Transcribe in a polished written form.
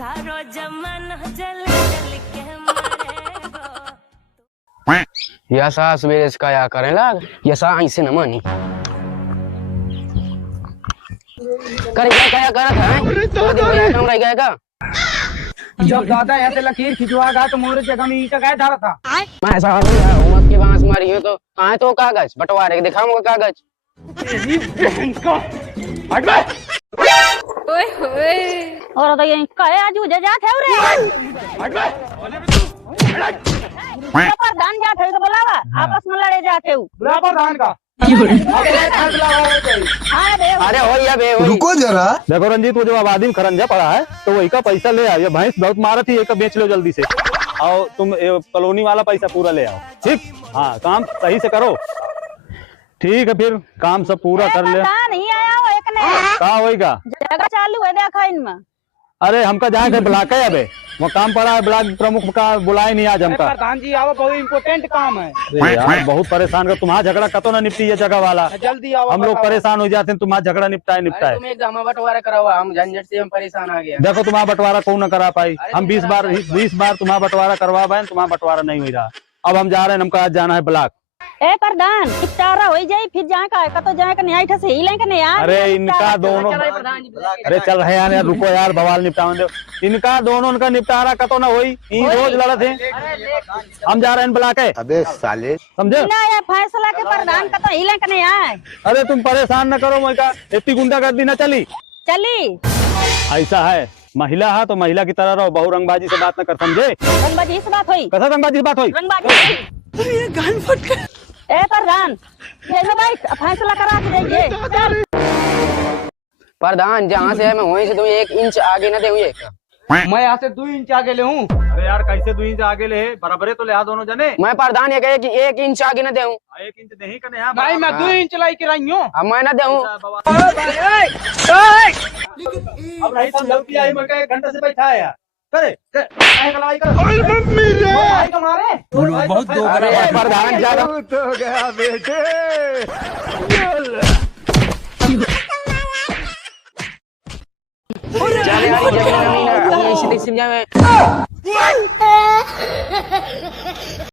सारो जमाना जल जल के मरेगो। यसा सवेरे इसका या करें लाग यसा ऐसे न मानी करे क्या करत है थोड़ा दिन में काम रह गया का जब दादा यहाँ से लकीर खिंचवागा तो मोरे जगह में ईटा क्या डाला था। मैं ऐसा उमत की बांस मारी हूं तो कहां तो कागज बंटवारे के दिखाऊंगा कागज तेरी बहन का हट बे। ओए होए और तो ये काहे आज उजे जात है रे हट बे। प्रधान जात है तो बुलावा आपस में लड़े जाते हो बुला प्रधान का अरे हो या बे रुको जरा। देखो रंजीत, वो जो आबादी में खरंजा पड़ा है तो वही का पैसा ले आओ। भैंस बहुत मारा थी, एक बेच लो जल्दी से। आओ तुम कॉलोनी वाला पैसा पूरा ले आओ, ठीक? हाँ, काम सही से करो, ठीक है? फिर काम सब पूरा कर ले। नहीं आया हो एक ने कहा होगा जगह चालू है देखा इनमें। अरे हमका जाए थे ब्लॉक है, अबे वो काम पड़ा है, ब्लॉक प्रमुख का बुलाए नहीं आज हमका। प्रधान जी आओ, बहुत इम्पोर्टेंट काम है। अरे यार बहुत परेशान कर, तुम्हारा झगड़ा कतो ना निपटी है जगह वाला। जल्दी आओ, हम लोग परेशान हो जाते हैं, तुम्हारा झगड़ा निपटाए। तुम एकदम बंटवारा करावा हम झंझट से हम परेशान आ गए। देखो तुम्हारा बंटवारा कौन न करा पाई। हम 20 बार तुम्हारा बंटवारा करवा पाए, तुम्हारा बंटवारा नहीं हुई रहा। अब हम जा रहे हैं, हमको आज जाना है ब्लॉक। ए प्रधान इफ्तारा हो जाए फिर जाए का तो जाए का नहीं आइठा से ही लेके नहीं यार। अरे इनका दोनों, अरे चल रहे यार, रुको यार, बवाल निपटावन दो। इनका दोनों का निपटारा कतो ना होई, रोज लड़त है। हम जा रहे हैं ब्लॉक है। अबे साले समझे ना ये फैसला के प्रधान का तो ही लेके नहीं आए। अरे तुम परेशान न करो, मैं का इतनी गुंडागर्दी न चली। चली ऐसा है, महिला है तो महिला की तरह रहो, बहु रंगबाजी से बात न कर, समझे? रंगबाजी से बात हुई, कैसा रंगबाजी से बात हुई? रंगबाजी ए प्रधान जैसे भाई फैसला करा के देंगे। प्रधान जहाँ से है मैं वहीं से तुम 1 इंच आगे न दे मैं यहाँ से 2 इंच आगे ले हूँ। अरे यार कैसे 2 इंच आगे ले, बराबर तो ले आ दोनों जने। मैं प्रधान ये कहे कि 1 इंच आगे न दे 1 इंच नहीं कने। भाई मैं 2 इंच लाई के रही हूँ। अब मैं न दे अब नहीं समझौती आई, मैं 1 घंटे से बैठा है यार। करे बहुत प्रधान ज्यादा हो गया बेटे। चले यार जमीन ऐसी समझा में